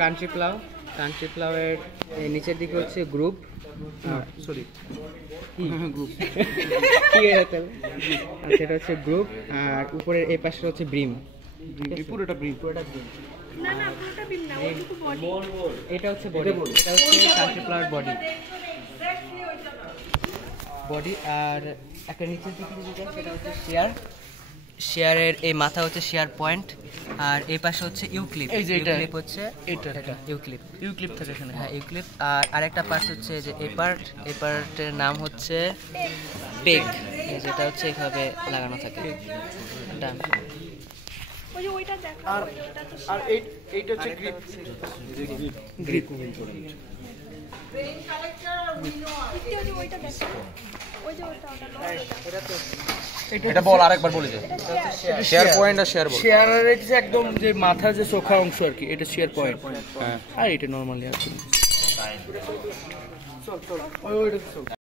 Country প্লাউয়ের নিচের দিকে হচ্ছে গ্রুপ, সরি গ্রুপ সেটা হচ্ছে গ্রুপ, আর উপরের এই পাশে হচ্ছে ব্রিম। পুরোটা ব্রিম। না না পুরোটা বিম না, ওইটুকু বডি। এটা হচ্ছে বডি, এটা হচ্ছে কান্ট্রি প্লাউয়ের বডি। আর একটা নিচের দিকে যেটা সেটা হচ্ছে শেয়ারের এই মাথা হচ্ছে শেয়ার পয়েন্ট, আর এই পাশে হচ্ছে ইউক্লিপ। এই যে এটা ইউক্লিপ হচ্ছে এটা ইউক্লিপ থাকে এখানে। হ্যাঁ ইউক্লিপ। আর আরেকটা পার্ট হচ্ছে যে এই পার্টের নাম হচ্ছে পেগ, যেটা হচ্ছে এভাবে লাগানো থাকে। ডান। ওই যে ওইটা দেখা, আর ওইটা তো আর এইটা হচ্ছে গ্রিপ। দ্বিতীয় যে ওইটা দেখা, ওই যে ওটা এটা বল আরেকবার বলে দে। শেয়ার পয়েন্ট আর শেয়ার বল। শেয়ারের যে একদম যে মাথা যে চোখা অংশ আর কি, এটা শেয়ার পয়েন্ট। আর এটা নরমালি আর কি।